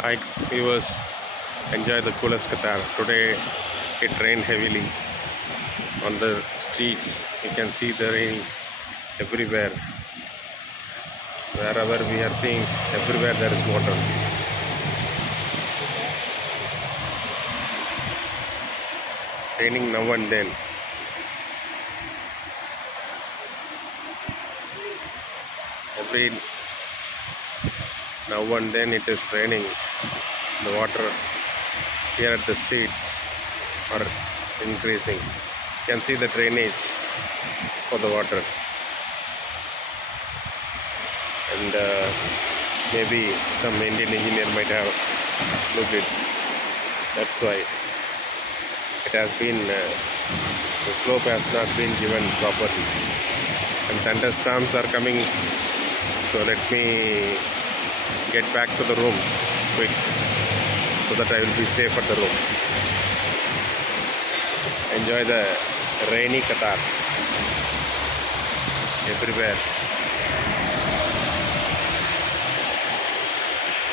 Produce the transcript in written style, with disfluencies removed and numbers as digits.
Hi viewers, enjoy the coolest Qatar. Today it rained heavily on the streets. You can see the rain everywhere. Wherever we are seeing, everywhere there is water. Raining now and then. Every now and then it is raining. The water here at the streets are increasing. You can see the drainage for the waters, and maybe some Indian engineer might have looked it. That's why it has been the slope has not been given properly, and thunderstorms are coming. So let me get back to the room quick so that I will be safe at the room. Enjoy the rainy Qatar everywhere.